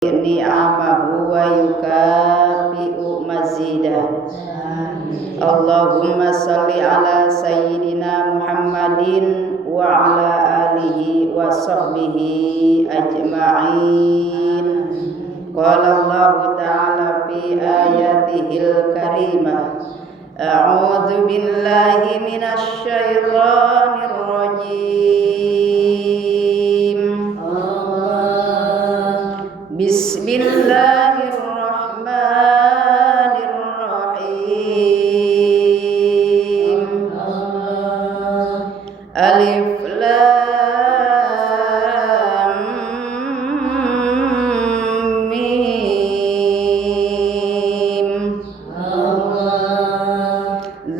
ni'amahu wa yukafi'u mazidah. Allahumma salli ala sayyidina Muhammadin wa ala alihi wa sahbihi ajma'in. Qala Allah ta'ala fi ayatihil karimah, a'udzu billahi minasy syaithanir rajim. Bismillahirrahmanirrahim. Alif lam mim.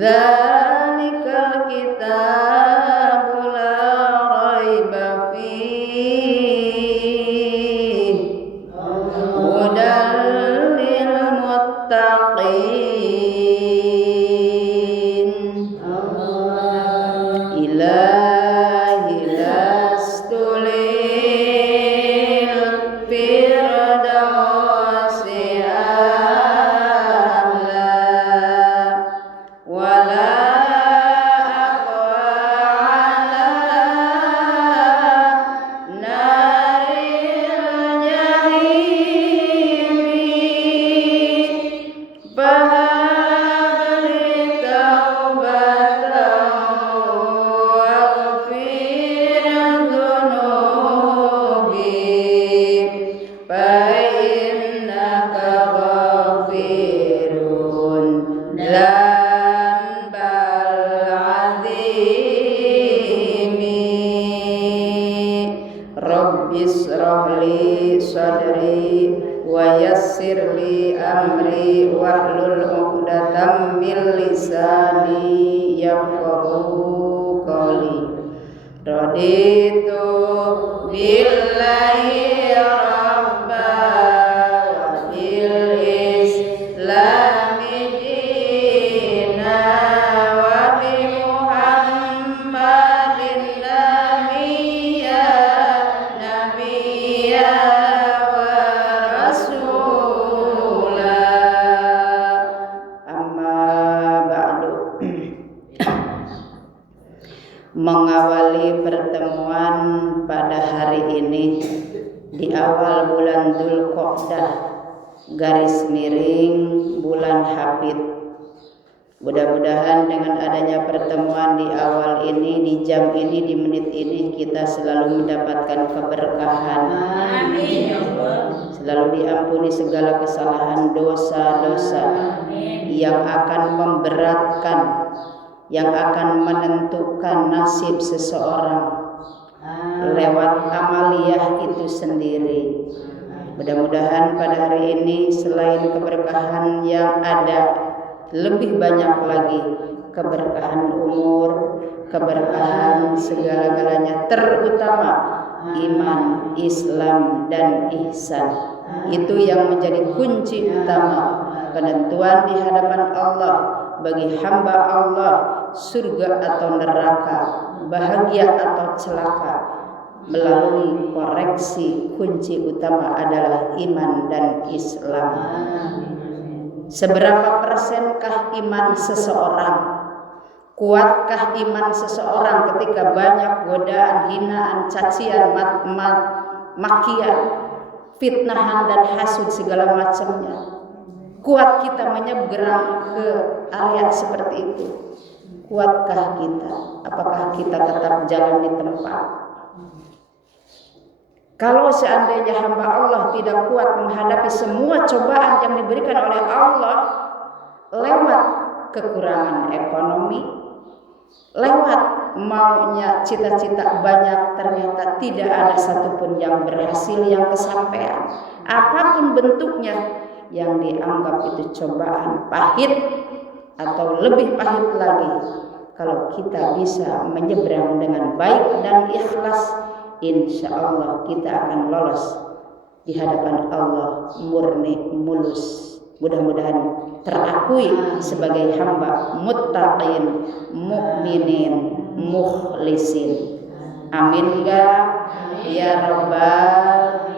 Dzalikal kitabu la raiba fihi hudan lil muttaqin. Ilahi lastulil firdausi a'la wala aqwa ala naril jahimi. Fahabli taubatan waghfir dhunubi fa innaka ghafirun dzanbal azimi. Rabbis shrahli sadri wa yassirli amri wahlul 'uqdatam min lisani yafqahu qawli. Raditu billahi rabba wa bil islami dina wa bi Muhammadin nabiyya wa rasula. Amma ba'du. Mengawali pertemuan pada hari ini di awal bulan Dzulqa'dah garis miring bulan Hafid. Mudah-mudahan dengan adanya pertemuan di awal ini, di jam ini, di menit ini, kita selalu mendapatkan keberkahan. Amin. Selalu diampuni segala kesalahan, dosa-dosa yang akan memberatkan, yang akan menentukan nasib seseorang lewat amaliyah itu sendiri. Mudah-mudahan pada hari ini selain keberkahan yang ada, lebih banyak lagi keberkahan umur, keberkahan segala-galanya, terutama iman, Islam, dan ihsan. Itu yang menjadi kunci utama penentuan di hadapan Allah bagi hamba Allah, surga atau neraka, bahagia atau celaka. Melalui koreksi, kunci utama adalah iman dan Islam. Seberapa persenkah iman seseorang? Kuatkah iman seseorang ketika banyak godaan, hinaan, cacian, makian, fitnahan dan hasud segala macamnya? Kuat kita menyeberang ke area seperti itu? Kuatkah kita? Apakah kita tetap jalan di tempat? Kalau seandainya hamba Allah tidak kuat menghadapi semua cobaan yang diberikan oleh Allah, lewat kekurangan ekonomi, lewat maunya cita-cita banyak, ternyata tidak ada satupun yang berhasil, yang kesampaian. Apapun bentuknya, yang dianggap itu cobaan pahit atau lebih pahit lagi, kalau kita bisa menyeberang dengan baik dan ikhlas, insya Allah kita akan lolos di hadapan Allah murni mulus. Mudah-mudahan terakui sebagai hamba muttaqin, mukminin, mukhlisin. Amin ya rabbal.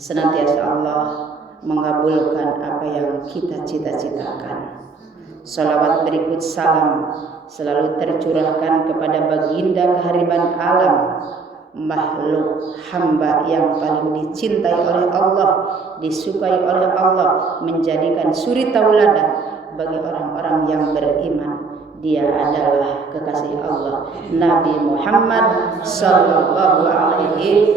senantiasa Allah mengabulkan apa yang kita cita-citakan. Salawat berikut salam selalu tercurahkan kepada baginda kehariban alam, makhluk hamba yang paling dicintai oleh Allah, disukai oleh Allah, menjadikan suri tauladan bagi orang-orang yang beriman. Dia adalah kekasih Allah, Nabi Muhammad sallallahu alaihi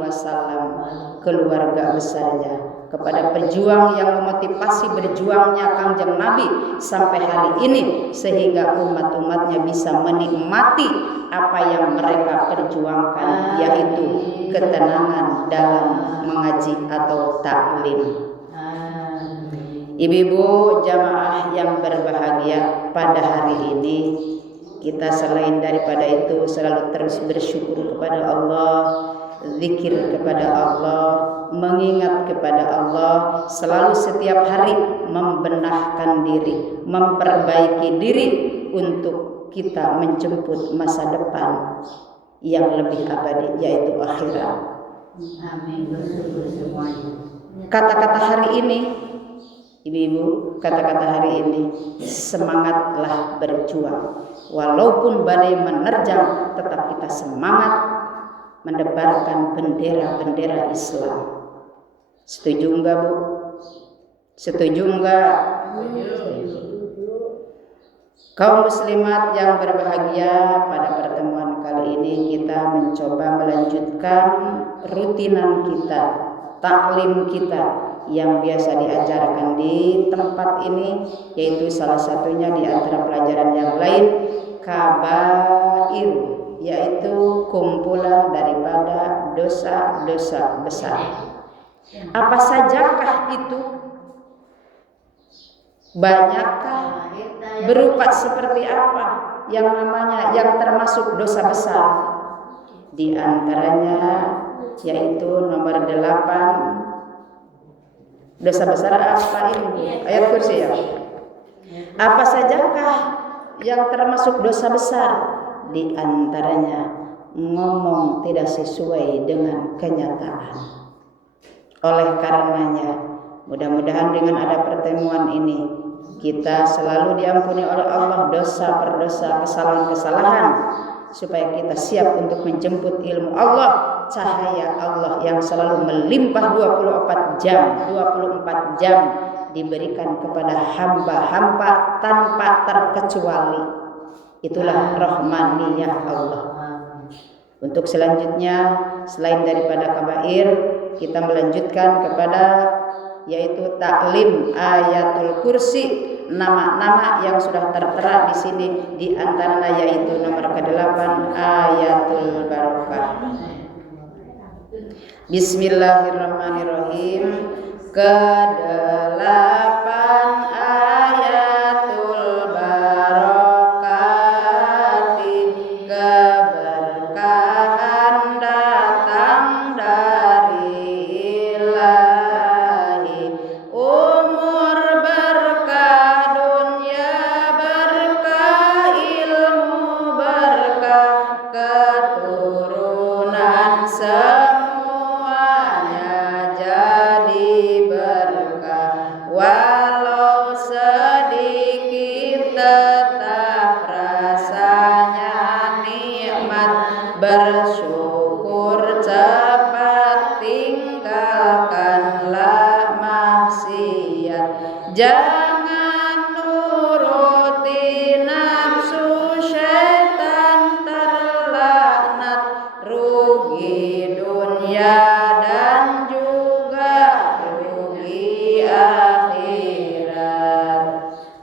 wasallam, keluarga besarnya, kepada pejuang yang memotivasi berjuangnya Kangjeng Nabi sampai hari ini, sehingga umat-umatnya bisa menikmati apa yang mereka perjuangkan, yaitu ketenangan dalam mengaji atau taklim. Ibu-ibu jamaah yang berbahagia, pada hari ini kita selain daripada itu selalu terus bersyukur kepada Allah, zikir kepada Allah, mengingat kepada Allah, selalu setiap hari membenahkan diri, memperbaiki diri untuk kita menjemput masa depan yang lebih abadi, yaitu akhirat. Amin. Bersyukur semuanya. Kata-kata hari ini, ibu-ibu, kata-kata hari ini, semangatlah berjuang. Walaupun badai menerjang, tetap kita semangat mendebarkan bendera-bendera Islam. Setuju enggak, Bu? Setuju enggak? Kaum muslimat yang berbahagia, pada pertemuan kali ini kita mencoba melanjutkan rutinan kita, taklim kita yang biasa diajarkan di tempat ini, yaitu salah satunya di antara pelajaran yang lain, kabair, yaitu kumpulan daripada dosa-dosa besar. Apa sajakah itu? Banyakkah? Berupa seperti apa yang namanya, yang termasuk dosa besar? Di antaranya yaitu nomor 8. Dosa besar apa ini? Ayat kursi ya. Apa sajakah yang termasuk dosa besar? Di antaranya ngomong tidak sesuai dengan kenyataan. Oleh karenanya, mudah-mudahan dengan ada pertemuan ini, kita selalu diampuni oleh Allah dosa per dosa, kesalahan-kesalahan, supaya kita siap untuk menjemput ilmu Allah, cahaya Allah yang selalu melimpah 24 jam diberikan kepada hamba-hamba tanpa terkecuali. Itulah rahmaniyah Allah. Untuk selanjutnya, selain daripada kabair, kita melanjutkan kepada yaitu taklim ayatul kursi, nama-nama yang sudah tertera di sini, di antaranya yaitu nomor ke-8 ayatul barokah. Bismillahirrahmanirrahim. Ke-8 ayatul barokati, keberkahan datang dari Ilahi. Umur berkah, dunia berkah, ilmu berkah, keturunan semuanya jadi berkah. Walau sedikit tetap rasanya nikmat, bersyukur cepat tinggalkanlah maksiat. Jangan nuruti nafsu, syaitan terlaknat, rugi dunia dan juga rugi akhirat.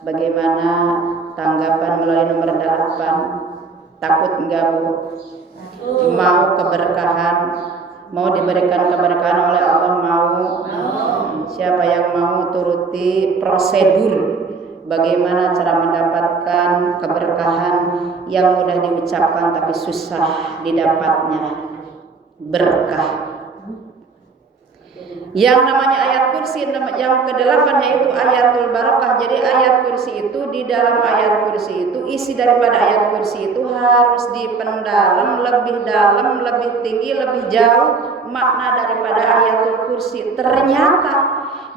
Bagaimana tanggapan melalui nomor 8? Takut enggak, Bu? Mau keberkahan, mau diberikan keberkahan oleh Allah, mau? Siapa yang mau turuti prosedur bagaimana cara mendapatkan keberkahan yang mudah diucapkan tapi susah didapatnya? Berkah. Yang namanya ayat kursi yang ke-8 yaitu ayatul barokah. Jadi ayat kursi itu, di dalam ayat kursi itu, isi daripada ayat kursi itu harus dipendam lebih dalam, lebih tinggi, lebih jauh makna daripada ayatul kursi. Ternyata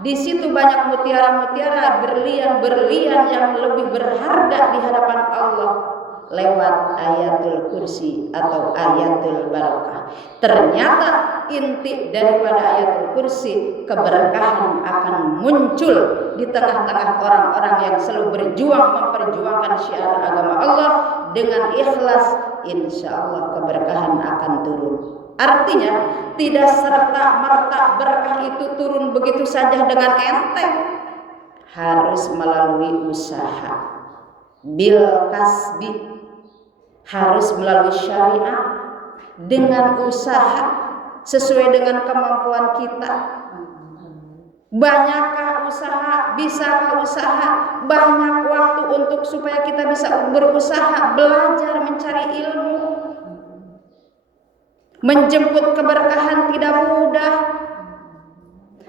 di situ banyak mutiara-mutiara, berlian-berlian yang lebih berharga di hadapan Allah lewat ayatul kursi atau ayatul barakah. Ternyata inti daripada ayatul kursi, keberkahan akan muncul di tengah-tengah orang-orang yang selalu berjuang memperjuangkan syiar agama Allah dengan ikhlas. Insya Allah keberkahan akan turun. Artinya tidak serta-merta berkah itu turun begitu saja dengan enteng, harus melalui usaha. Bil kasbi, harus melalui syariat, dengan usaha sesuai dengan kemampuan kita. Banyakkah usaha? Bisakah usaha? Banyak waktu untuk supaya kita bisa berusaha, belajar, mencari ilmu. Menjemput keberkahan tidak mudah.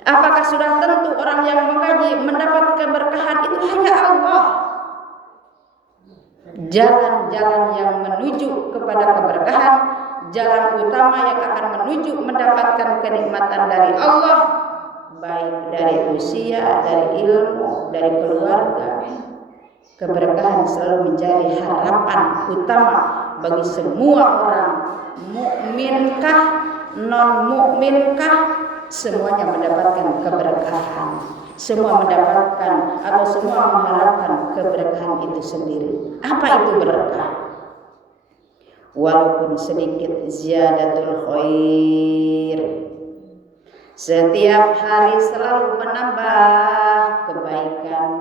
Apakah sudah tentu orang yang mengaji mendapat keberkahan? Itu hanya Allah. Jalan-jalan yang menuju kepada keberkahan, jalan utama yang akan menuju mendapatkan kenikmatan dari Allah, baik dari usia, dari ilmu, dari keluarga. Keberkahan selalu menjadi harapan utama bagi semua orang, mukminkah, non mukminkah, semuanya mendapatkan keberkahan. Semua mendapatkan atau semua mengharapkan keberkahan itu sendiri. Apa itu berkah? Walaupun sedikit, ziyadatul khair. Setiap hari selalu menambah kebaikan.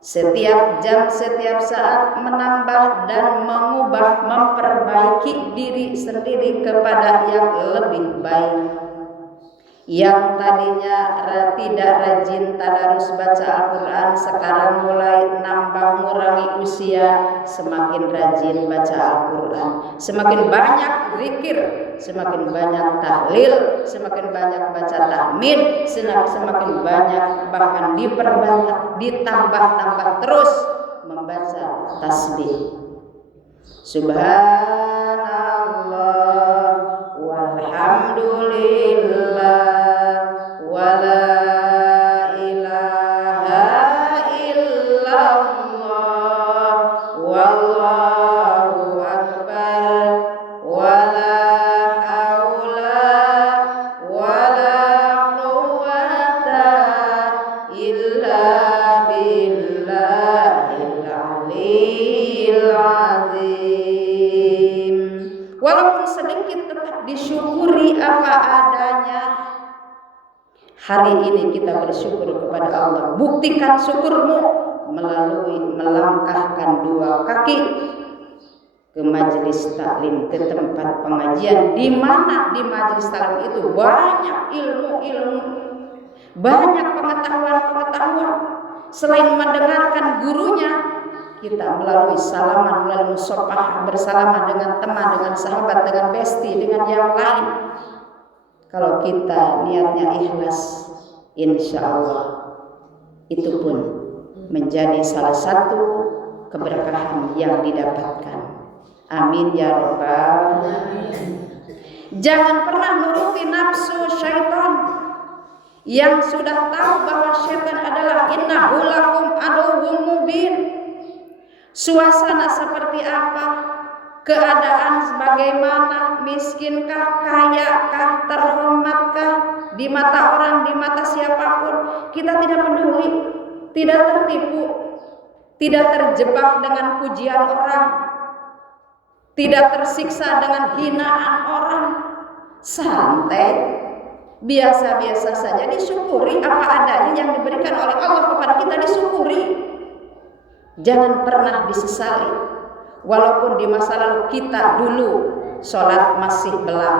Setiap jam, setiap saat menambah dan mengubah, memperbaiki diri sendiri kepada yang lebih baik. Yang tadinya tidak rajin tadarus baca Al-Quran, sekarang mulai nambah ngurangi usia, semakin rajin baca Al-Quran, semakin banyak zikir, semakin banyak tahlil, semakin banyak baca tahmid, semakin banyak, bahkan diperbanyak, ditambah-tambah terus membaca tasbih. Subhanallah walhamdulillah wala ilaha illallah wallahu akbar wala haula wala quwwata illa billahil aliyyil azim. Walaupun sedikit tetap disyukuri apa adanya. Hari ini kita bersyukur kepada Allah. Buktikan syukurmu melalui melangkahkan dua kaki ke majelis taklim, ke tempat pengajian, di mana di majelis taklim itu banyak ilmu-ilmu, banyak pengetahuan-pengetahuan. Selain mendengarkan gurunya, kita melalui salaman, melalui musafahah, bersalaman dengan teman, dengan sahabat, dengan besti, dengan yang lain. Kalau kita niatnya ikhlas, insya Allah itu pun menjadi salah satu keberkahan yang didapatkan. Amin ya rabbal alamin. Jangan pernah nuruti nafsu syaitan yang sudah tahu bahwa syaitan adalah innahu lakum aduwwum mubin. Suasana seperti apa? Keadaan bagaimana? Miskinkah, kayakah, terhormatkah di mata orang, di mata siapapun? Kita tidak peduli, tidak tertipu, tidak terjebak dengan pujian orang, tidak tersiksa dengan hinaan orang. Santai, biasa-biasa saja, disyukuri apa adanya yang diberikan oleh Allah kepada kita, disyukuri. Jangan pernah disesali. Walaupun di masa lalu kita dulu sholat masih belum,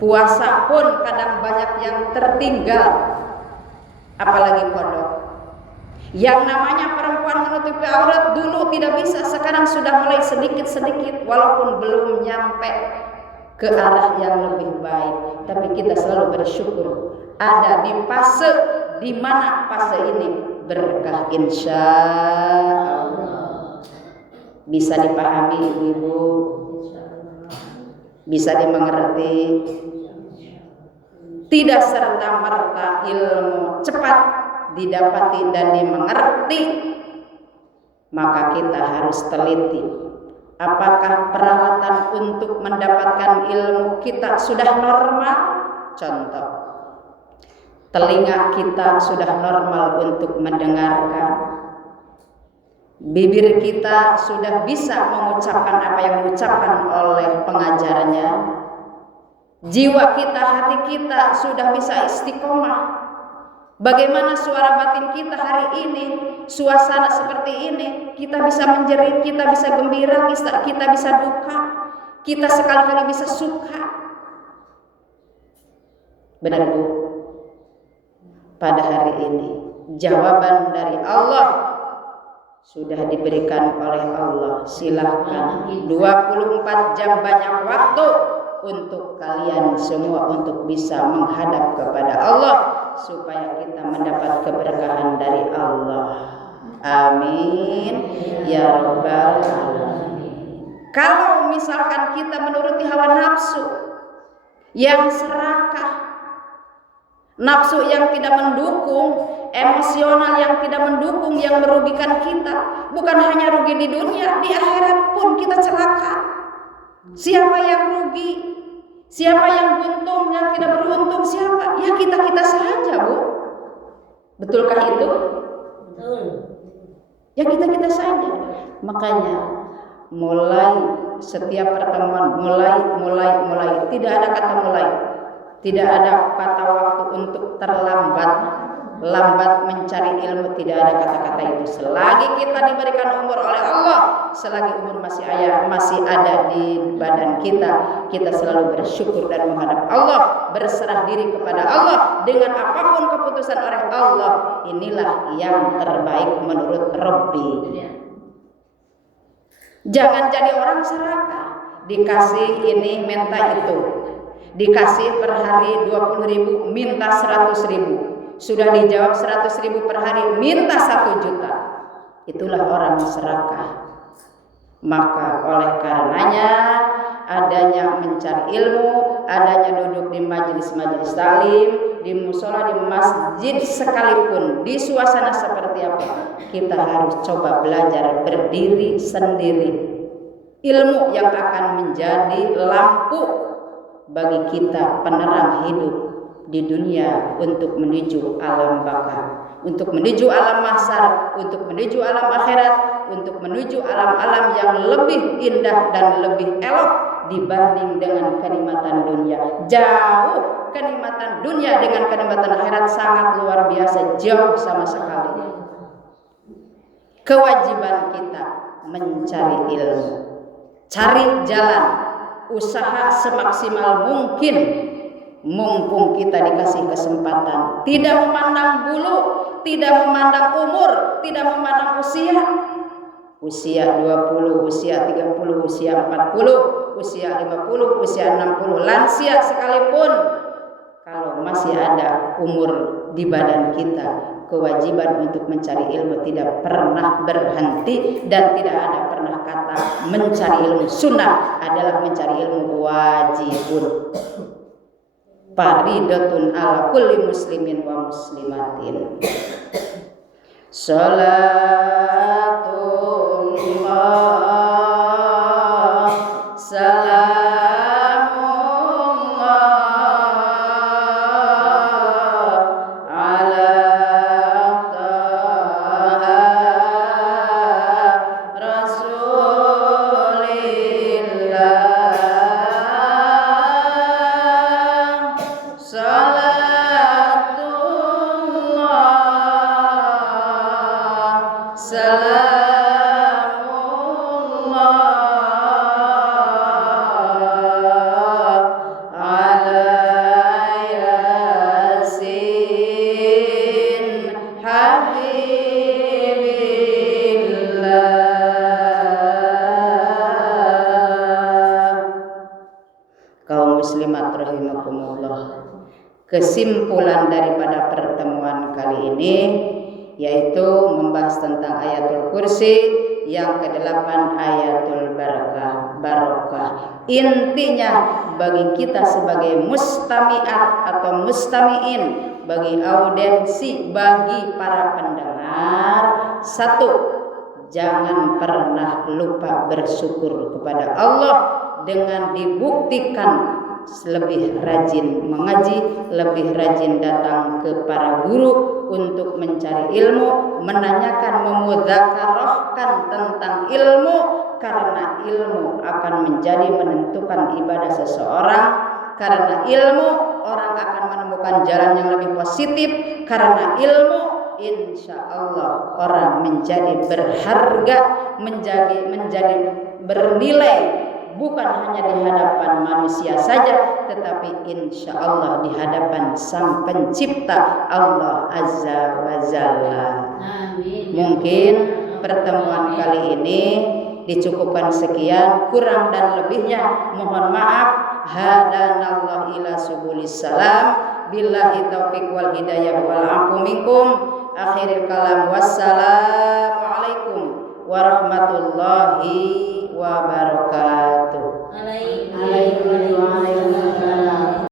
puasa pun kadang banyak yang tertinggal, apalagi pondok. Yang namanya perempuan menutupi aurat dulu tidak bisa, sekarang sudah mulai sedikit-sedikit, walaupun belum nyampe ke arah yang lebih baik. Tapi kita selalu bersyukur ada di fase di mana fase ini berkah, insya Allah. Bisa dipahami ibu-ibu, bisa dimengerti. tidak serta-merta ilmu cepat didapati dan dimengerti, maka kita harus teliti apakah peralatan untuk mendapatkan ilmu kita sudah normal. Contoh, telinga kita sudah normal untuk mendengarkan, bibir kita sudah bisa mengucapkan apa yang diucapkan oleh pengajarnya, jiwa kita, hati kita sudah bisa istiqomah. Bagaimana suara batin kita hari ini, suasana seperti ini, kita bisa menjerit, kita bisa gembira, kita bisa duka, kita sekali-kali bisa suka. Benar Bu? Pada hari ini jawaban dari Allah sudah diberikan oleh Allah. Silahkan 24 jam banyak waktu untuk kalian semua untuk bisa menghadap kepada Allah, supaya kita mendapat keberkahan dari Allah. Amin ya rabbal alamin. Kalau misalkan kita menuruti hawa nafsu yang serakah, nafsu yang tidak mendukung, emosional yang tidak mendukung, yang merugikan kita, bukan hanya rugi di dunia, di akhirat pun kita celaka. Siapa yang rugi? Siapa yang untung, yang tidak beruntung? Siapa? Ya kita saja, Bu. Betulkah itu? Betul. Ya kita saja. Makanya mulai setiap pertemuan, mulai. Tidak ada kata mulai. Tidak ada kata waktu untuk terlambat. Lambat mencari ilmu, tidak ada kata-kata itu. Selagi kita diberikan umur oleh Allah, selagi umur masih ada di badan kita, kita selalu bersyukur dan menghadap Allah, berserah diri kepada Allah dengan apapun keputusan oleh Allah. Inilah yang terbaik menurut Rabbi. Jangan jadi orang serakah, dikasih ini minta itu, dikasih per hari 20.000 minta 100.000. Sudah dijawab 100.000 per hari, minta 1 juta. Itulah orang serakah. Maka oleh karenanya adanya mencari ilmu, adanya duduk di majelis-majelis taklim, di musola, di masjid sekalipun, di suasana seperti apa, kita harus coba belajar berdiri sendiri. Ilmu yang akan menjadi lampu bagi kita, penerang hidup di dunia untuk menuju alam baka, untuk menuju alam mahsyar, untuk menuju alam akhirat, untuk menuju alam-alam yang lebih indah dan lebih elok dibanding dengan kenikmatan dunia. Jauh kenikmatan dunia dengan kenikmatan akhirat sangat luar biasa, jauh sama sekali. Kewajiban kita mencari ilmu, cari jalan, usaha semaksimal mungkin. Mumpung kita dikasih kesempatan, tidak memandang bulu, tidak memandang umur, tidak memandang usia 20, usia 30, usia 40, usia 50, usia 60, lansia sekalipun, kalau masih ada umur di badan kita, kewajiban untuk mencari ilmu tidak pernah berhenti, dan tidak ada pernah kata mencari ilmu sunnah adalah mencari ilmu wajibun. Faridatun ala kulli muslimin wa muslimatin. Salatullah salamullah ala taha rasulillah. Kesimpulan daripada pertemuan kali ini yaitu membahas tentang ayatul kursi yang ke-8 ayatul barokah. Intinya bagi kita sebagai mustami'at atau mustami'in, bagi audiensi, bagi para pendengar, satu, jangan pernah lupa bersyukur kepada Allah dengan dibuktikan lebih rajin mengaji, lebih rajin datang ke para guru untuk mencari ilmu, menanyakan, memudzakarahkan tentang ilmu, karena ilmu akan menjadi menentukan ibadah seseorang. Karena ilmu orang akan menemukan jalan yang lebih positif. Karena ilmu insya Allah orang menjadi berharga, menjadi bernilai, bukan hanya di hadapan manusia saja, tetapi insya Allah di hadapan Sang Pencipta Allah Azza wa Jalla. Mungkin pertemuan kali ini dicukupkan sekian, kurang dan lebihnya mohon maaf. Hadanallah ila subulis salam, billahi taufiq wal hidayah wal afu minkum. Akhirul kalam, wassalamualaikum warahmatullahi wabarakatuh.